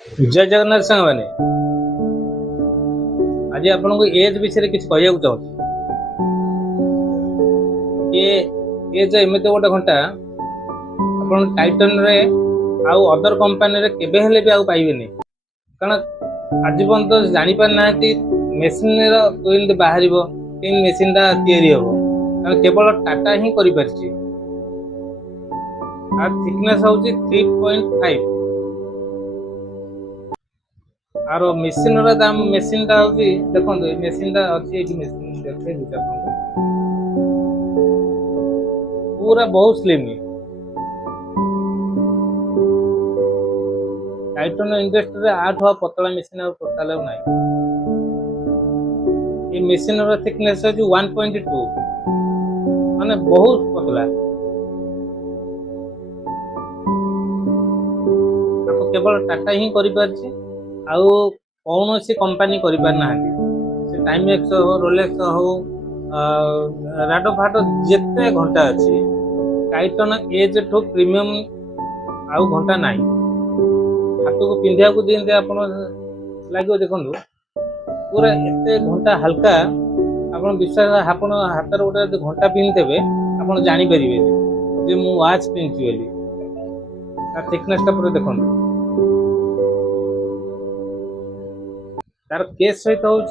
जय जगन्नाथ सांग मैंने आज आपन को एज विषय किसी कहना चाहूँ ये एज एमती गोटे घंटा आप टाइटन रे आउ अदर कंपानी रे केबे हेले भी आउ पाइबेनी कारण आज पर्यंत जानी पार ना मेसीन रो बाहर केन मेसीन टा तैयारी हम कारण केवल टाटा ही करि परछि आ थिकनेस होची 3.5 आरो मेसीन रो दाम मेसीन टा होची देखो मेसीन टा अछि एठी मेसीन देखे दिता पूरा बहुत स्लिम टाइटन इंडस्ट्री रे आठ हुआ पतला मेसीन और टोटल ना ये मेसीन रो थिकनेस होची 1.2 माने बहुत पतला आपको केवल टाटा ही करि परछि आउ कौन सी कंपनी करि पार ना से टाइम एक्स हो रोलेक्स हो राडो फाडो जिते घंटा अच्छी टाइटन एज ठू प्रीमियम आउ घंटा ना हाथ को पिंधा को दिखते आप लगे देखो पूरा एत घंटा हल्का आप विश्वास आप हाथ गोटे घंटा पिंधे आप जापर जे मु वाच पिंधि थिकनेस टा पूरा देखो तार केस सहित हूँ 3.5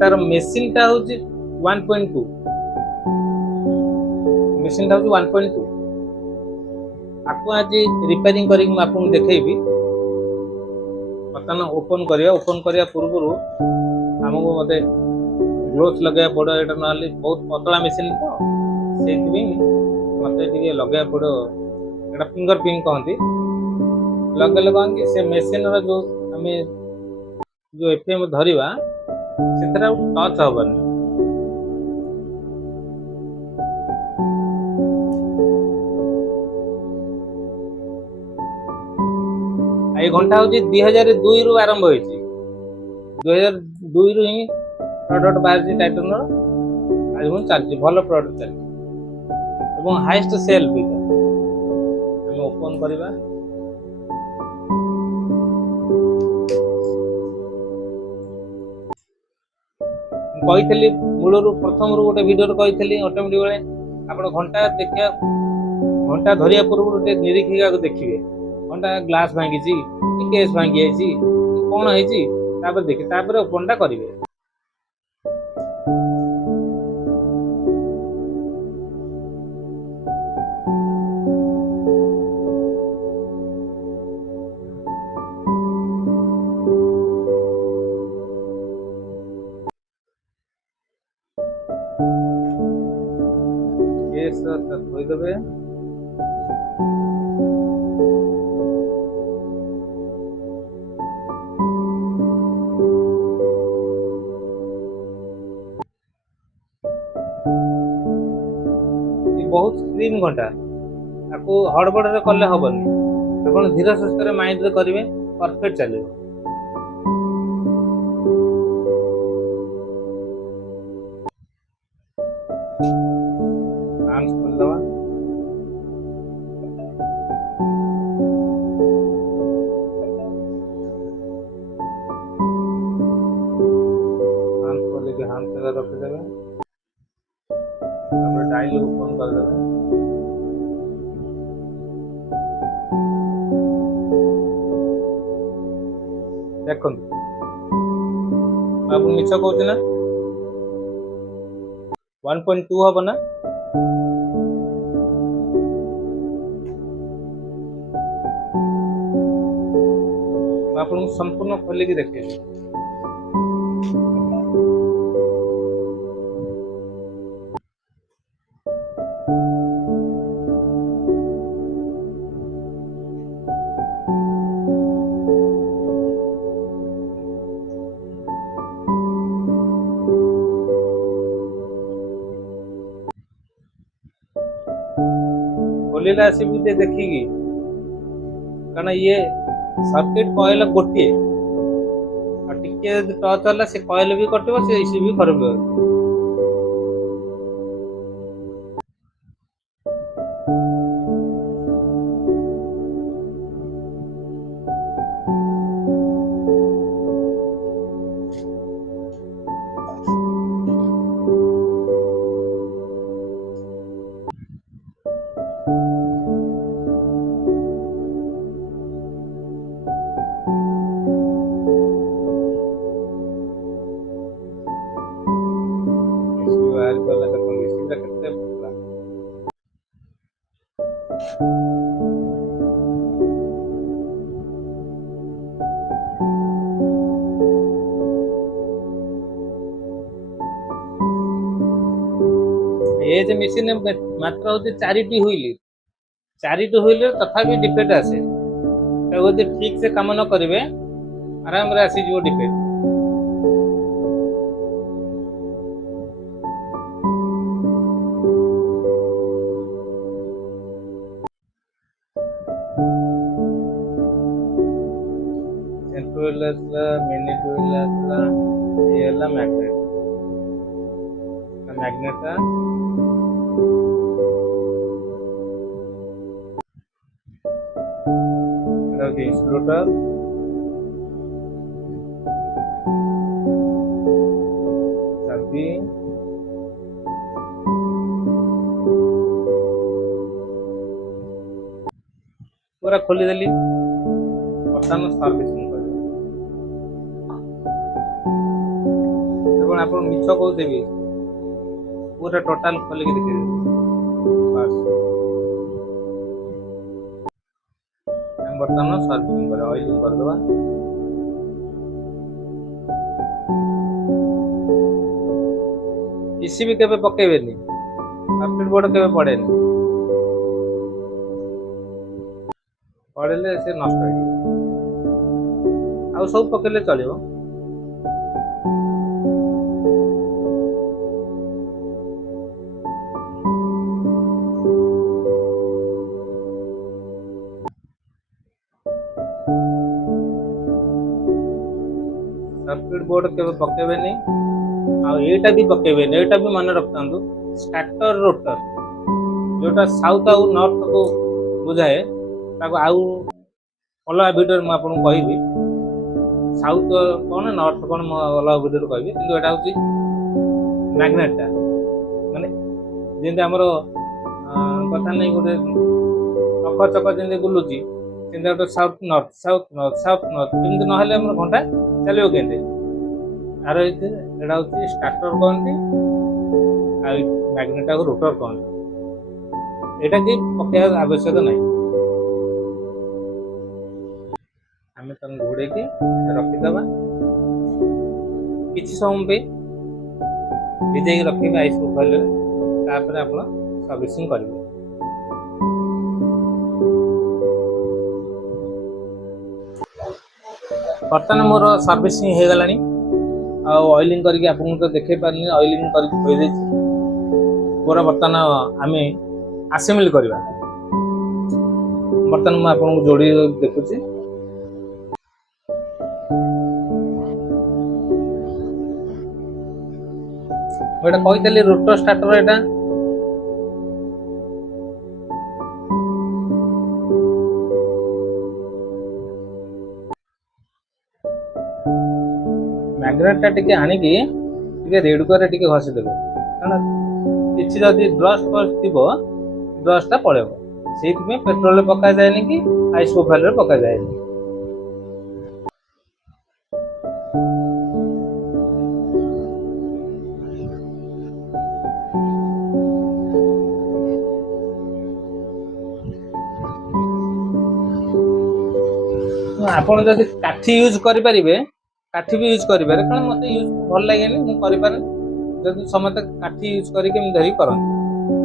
तार मेसीन टा हूँ 1.2 मेसीन टा हूँ 1.2 आपको आज रिपेयरिंग करी आपको देखी बर्तमान ओपन करने पूर्व आमको मत ग्लोव्स लगे पड़ो ये ना बहुत पतला मेसीन तो से मत लगे पड़ो ये फिंगर प्रिंट कहती लगे कौन कि से मेसीन जो आम जो एफएम धरिबा से टच हबनी ये घंटा हूँ 2002 रु आरंभ हो 2002 रु ही प्रडक्ट बाहर टाइटन आज हूँ चलती भल प्रडक्ट चलती हाईएस्ट सेल भी ओपन करवा कही मूल प्रथम रू गोटे भिडियो कही ऑटोमेटिक बेले आप घंटा देखिए घंटा धरिया पूर्व निरीक्षा देखिए घंटा ग्लास भांगी केस भांगी कौन है देखिए ओपन टा करेंगे थोदेवे बहुत स्क्रीन घंटा आपको हड़बड़ कले हेनी आप धीरे सुस्थ माइंड रे करेंगे परफेक्ट चलो रखीदे डायल ओपन करदे देखो आप मिछ कहते ना 1.2 हम ना आप संपूर्ण खोलिकी देखे खोलिला आसिक देखिकी कारण ये सर्किट कॉइल गोटे टिके टच है से कॉइल भी कटो से इसी भी खराब हो ଏଜ୍ ମେସିନ୍ ମାତ୍ର ହଉଛି 4ଟି ହୁଇଲ୍, 4ଟି ହୁଇଲ୍ ତଥାପି ଡିଫେକ୍ଟ ଆସେ। ତାକୁ ଯଦି ଠିକ୍ ସେ କାମ ନ କରିବେ ଆରାମରେ ଆସିଯିବ ଡିଫେକ୍ଟ। ସେଣ୍ଟ୍ର ହୁଇଲ୍ ଆସିଲା, ମିନି ହୁଇଲ୍ ଆସିଲା, ଇଏ ହେଲା ମ୍ୟାଗ୍ନେଟ୍। ମ୍ୟାଗ୍ନେଟଟା এটা হচ্ছে ইনসুলেটর, চাবি, পুরা ଖୋଲିଦେଲି। ବର୍ତ୍ତମାନ ସର୍ଭିସିଂ କରିବି। ଦେଖନ୍ତୁ ଆପଣ ମିଛ କହୁଥିବି, ପୁରା ଟୋଟାଲ ଖୋଲିକି ଦେଖେଇଦେବି। ବାସ୍ ଆମେ ବର୍ତ୍ତମାନ ସର୍ଭିସିଂ କରିବା, ଅଏଲିଂ କରିଦେବା। ପିସିବି କେବେ ପକେଇବେନି, ସର୍କିଟ ବୋର୍ଡ କେବେ ପଡେନି, ପଡିଲେ ସେ ନଷ୍ଟ ହେଇଯିବ। ଆଉ ସବୁ ପକେଇଲେ ଚଳିବ। ସର୍କିଟ ବୋର୍ଡ କେବେ ପକେଇବେନି, ଆଉ ଏଇଟା ବି ପକେଇବେନି। ଏଇଟା ବି ମନେ ରଖନ୍ତୁ, ଷ୍ଟାର୍ଟର ରୋଟର ଯୋଉଟା ସାଉଥ ଆଉ ନର୍ଥକୁ ବୁଝାଏ, ତାକୁ ଆଉ ଅଲଗା ଭିଡ଼ିଓରେ ମୁଁ ଆପଣଙ୍କୁ କହିବି। ସାଉଥ କ'ଣ ନର୍ଥ କ'ଣ ମୁଁ ଅଲଗା ଭିଡ଼ିଓରେ କହିବି। କିନ୍ତୁ ଏଇଟା ହେଉଛି ମ୍ୟାଗ୍ନେଟଟା, ମାନେ ଯେମିତି ଆମର କଥା ନେଇ ଗୋଟେ ଚକ ଚକ ଯେମିତି ବୁଲୁଛି, ସେମିତି ଗୋଟେ south north, south north, south north, ଏମିତି ନହେଲେ ଆମର ଘଣ୍ଟା ଚାଲିବ କେମିତି? ଆର ଏଇଟା ହେଉଛି ଷ୍ଟାର୍ଟର କହନ୍ତି, ଆଉ ମ୍ୟାଗ୍ନେଟଟାକୁ ରୋଟର କହନ୍ତି। ଏଇଟା କି ପକେଇବା ଆବଶ୍ୟକ ନାହିଁ। ଆମେ ତାକୁ ଘୋଡ଼େଇକି ରଖିଦେବା କିଛି ସମୟ ପାଇଁ, ଭିଜେଇକି ରଖିବେ ଆଇସ୍ ପ୍ରୋଫାଇଲରେ। ତାପରେ ଆପଣ ସର୍ଭିସିଂ କରିବେ। ବର୍ତ୍ତମାନ ମୋର ସର୍ଭିସିଂ ହେଇଗଲାଣି, ଆଉ ଅଏଲିଂ କରିକି ଆପଣଙ୍କୁ ତ ଦେଖେଇ ପାରିନି, ଅଏଲିଂ କରିକି ଥୋଇ ଦେଇଛି। ପୁରା ବର୍ତ୍ତମାନ ଆମେ ଆସେମ୍ବଲି କରିବା। ବର୍ତ୍ତମାନ ମୁଁ ଆପଣଙ୍କୁ ଯୋଡ଼ି ଦେଖୁଛି। ମୁଁ ଏଇଟା କହିଥିଲି ରୋଟର ଷ୍ଟାର୍ଟର, ଏଇଟା ମ୍ୟାଗ୍ନେଟଟା ଟିକେ ଆଣିକି ଟିକେ ରେଡୁକରେ ଟିକେ ଘଷିଦେବେ, କାରଣ କିଛି ଯଦି ଡଷ୍ଟ ଫଷ୍ଟ ଥିବ ଡଷ୍ଟଟା ପଳେଇବ। ସେଇଥିପାଇଁ ପେଟ୍ରୋଲରେ ପକାଯାଏନି କି ଆଇସ୍ ପ୍ରୋଫାଇଲରେ ପକାଯାଏନି। ଆପଣ ଯଦି କାଠି ୟୁଜ୍ କରିପାରିବେ, କାଠି ବି ୟୁଜ୍ କରିପାରିବେ, କାରଣ ମୋତେ ୟୁଜ୍ ଭଲ ଲାଗେନି, ମୁଁ କରିପାରେନି। ଯଦି ସମସ୍ତେ କାଠି ୟୁଜ୍ କରିକି ଏମିତି ଧରିକି କରନ୍ତି,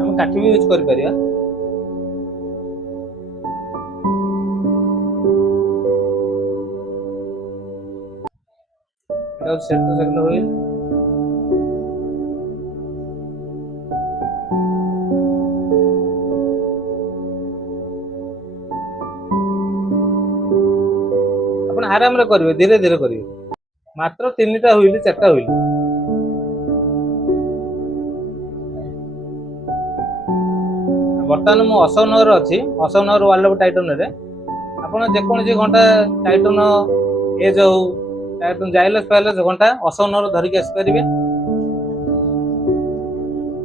ଆମେ କାଠି ବି ୟୁଜ୍ କରିପାରିବା। ସେଣ୍ଟର ସେକେଣ୍ଡ ହୁଇଲ୍, ଆପଣ ଆରାମରେ କରିବେ, ଧୀରେ ଧୀରେ କରିବେ। ମାତ୍ର 3ଟା ହୁଇଲ୍, 4ଟା ହୁଇଲ୍। ବର୍ତ୍ତମାନ ମୁଁ ଅଶୋକନଗର ଅଛି, ଅଶୋକନଗର ୱାର୍ଲଡ ଅଫ୍ ଟାଇଟନରେ। ଆପଣ ଯେକୌଣସି ଘଣ୍ଟା ଟାଇଟନ ଏଜ୍ ହଉ, ଟାଇଟନ ଜାଇଲସ୍ ଫାଇଲସ୍ ଘଣ୍ଟା ଅଶୋକନଗର ଧରିକି ଆସିପାରିବେ।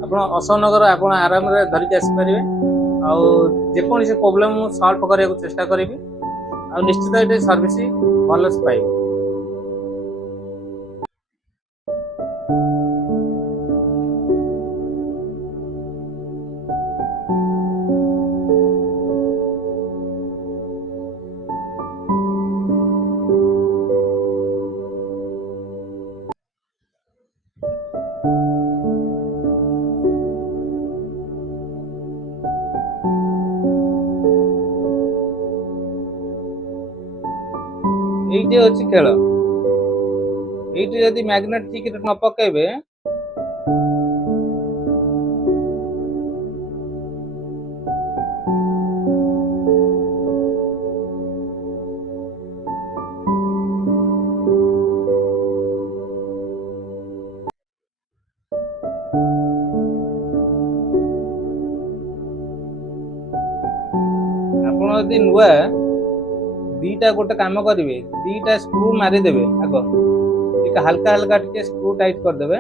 ଆପଣ ଅଶୋକନଗର ଆପଣ ଆରାମରେ ଧରିକି ଆସିପାରିବେ, ଆଉ ଯେକୌଣସି ପ୍ରୋବ୍ଲେମ୍ ମୁଁ ସଲ୍ଭ କରିବାକୁ ଚେଷ୍ଟା କରିବି, ଆଉ ନିଶ୍ଚିତ ଏଠି ସର୍ଭିସିଂ ଭଲସେ ପାଇବେ। এইটি হচ্ছে ଖେଳ। এইଠି ଯଦି ମ୍ୟାଗ୍ନେଟ ଠିକ ରେ ନ ପକେଇବେ ଆପଣ ଯଦି ନୂଆ ଦିଟା ଗୋଟେ କାମ କରିବେ, ଦିଟା ସ୍କ୍ରୁ ମାରିଦେବେ ଆଗ, ଟିକେ ହାଲକା ହାଲକା ଟିକେ ସ୍କ୍ରୁ ଟାଇଟ୍ କରିଦେବେ।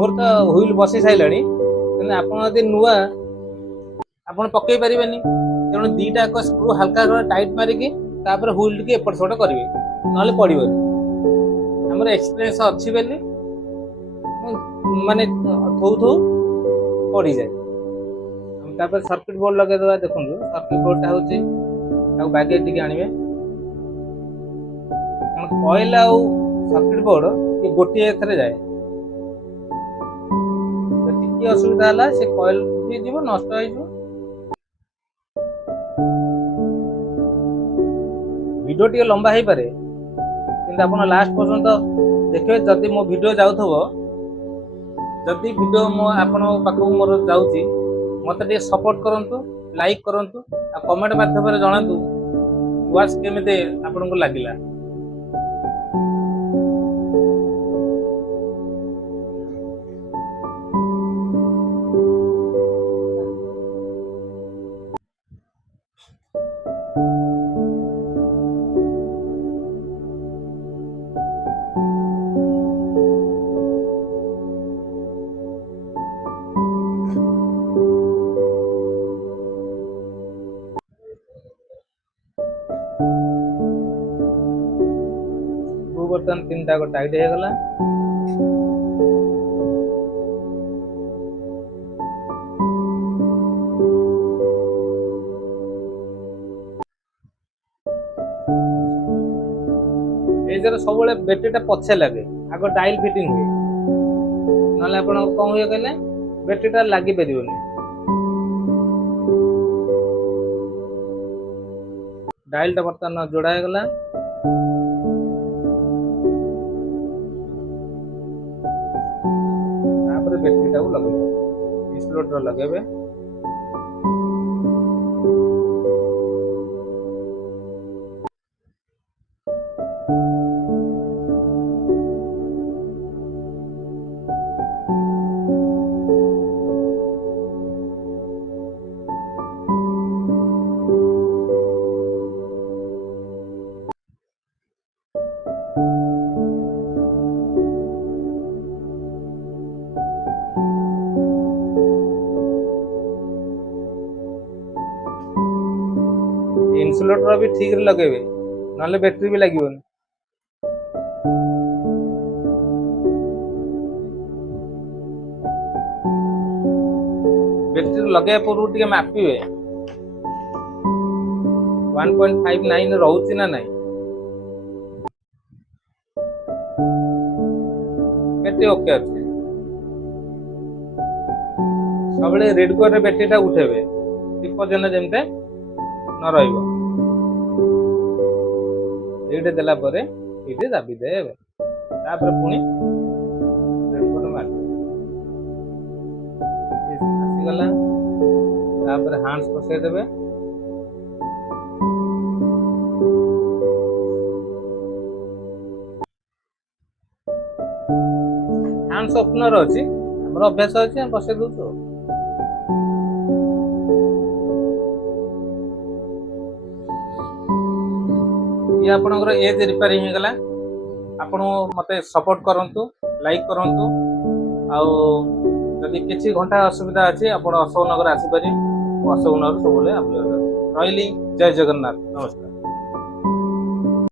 ମୋର ତ ହୁଇଲ ବସି ସାରିଲାଣି, କିନ୍ତୁ ଆପଣ ଯଦି ନୂଆ ଆପଣ ପକେଇ ପାରିବେନି, ତେଣୁ ଦିଟା ଏକ ସ୍କ୍ରୁ ହାଲକା ଟାଇଟ୍ ମାରିକି ତାପରେ ହୁଇଲ ଟିକେ ଏପଟ ସେପଟ କରିବେ, ନହେଲେ ପଡ଼ିବନି। ଆମର ଏକ୍ସପିରିଏନ୍ସ ଅଛି ବୋଲି ମାନେ ଥୋଉ ଥୋଉ ପଡ଼ିଯାଏ। ତାପରେ ସର୍କିଟ ବୋର୍ଡ ଲଗେଇଦେବା। ଦେଖନ୍ତୁ ସର୍କିଟ ବୋର୍ଡଟା ହେଉଛି, ତାକୁ ବାଗେଇ ଟିକେ ଆଣିବେ, କାରଣ କଏଲ ଆଉ ସର୍କିଟ ବୋର୍ଡ ଗୋଟିଏ ଏଥିରେ ଯାଏ। ଟିକେ ଅସୁବିଧା ହେଲା ସେ କଏଲ ଯିବ, ନଷ୍ଟ ହେଇଯିବ। ଭିଡ଼ିଓ ଟିକେ ଲମ୍ବା ହେଇପାରେ, କିନ୍ତୁ ଆପଣ ଲାଷ୍ଟ ପର୍ଯ୍ୟନ୍ତ ଦେଖିବେ। ଯଦି ମୋ ଭିଡ଼ିଓ ଯାଉଥିବ, ଯଦି ଭିଡ଼ିଓ ମୋ ଆପଣଙ୍କ ପାଖକୁ ମୋର ଯାଉଛି, ମୋତେ ଟିକେ ସପୋର୍ଟ କରନ୍ତୁ, ଲାଇକ୍ କରନ୍ତୁ, ଆଉ କମେଣ୍ଟ ମାଧ୍ୟମରେ ଜଣାନ୍ତୁ ୱାଚ୍ କେମିତି ଆପଣଙ୍କୁ ଲାଗିଲା। ବର୍ତ୍ତମାନ ତିନିଟା ଟାଇଟ୍ ହେଇଗଲା। ଏଇଥିରେ ସବୁବେଳେ ବ୍ୟାଟେରୀଟା ପଛେ ଲାଗେ, ଆଗ ଡାଇଲ ଫିଟିଂ ହୁଏ, ନହେଲେ ଆପଣଙ୍କ କଣ ହୁଏ କହିଲେ, ବ୍ୟାଟେରୀଟା ଲାଗିପାରିବନି। ଡାଇଲଟା ବର୍ତ୍ତମାନ ଯୋଡ଼ା ହେଇଗଲା। ତାପରେ ବ୍ୟାଟେରୀଟାକୁ ଲଗେଇବେ, ଇନ୍ସୁଲେଟର ଲଗେଇବେ। ଇନ୍ସୁଲେଟର ବି ଠିକରେ ଲଗେଇବେ, ନହେଲେ ବ୍ୟାଟେରୀ ବି ଲାଗିବନି। ବ୍ୟାଟେରୀ ଲଗେଇବା ପୂର୍ବରୁ ଟିକେ ମାପିବେ 1.59 ରହୁଛି ନା ନାଇଁ। ବ୍ୟାଟେରୀ ଓକେ ଅଛି। ସବୁବେଳେ ରେଡ୍ କଲର ବ୍ୟାଟେରୀଟା ଉଠେଇବେ, ବିପର୍ଯ୍ୟୟ ଯେମିତି ନ ରହିବ। ଏଇଟା ଦେଲା ପରେ ଏଇଠି ଦାବି ଦେବେ, ତାପରେ ପୁଣି ଆସିଗଲା। ତାପରେ ହ୍ୟାଣ୍ଡସ୍ ବସେଇଦେବେ। ହ୍ୟାଣ୍ଡସ୍ ଓପନର ଅଛି, ଆମର ଅଭ୍ୟାସ ଅଛି, ଆମେ ବସେଇ ଦଉଛୁ। ଇଏ ଆପଣଙ୍କର ଏଜ୍ ରିପେୟାରିଂ ହେଇଗଲା। ଆପଣ ମୋତେ ସପୋର୍ଟ କରନ୍ତୁ, ଲାଇକ୍ କରନ୍ତୁ, ଆଉ ଯଦି କିଛି ଘଣ୍ଟା ଅସୁବିଧା ଅଛି ଆପଣ ଅଶୋକନଗର ଆସିପାରିବେ। ଅଶୋକନଗର ସବୁବେଳେ ଆଭେଲେବଲ୍ ଅଛି। ରହିଲି, ଜୟ ଜଗନ୍ନାଥ, ନମସ୍କାର।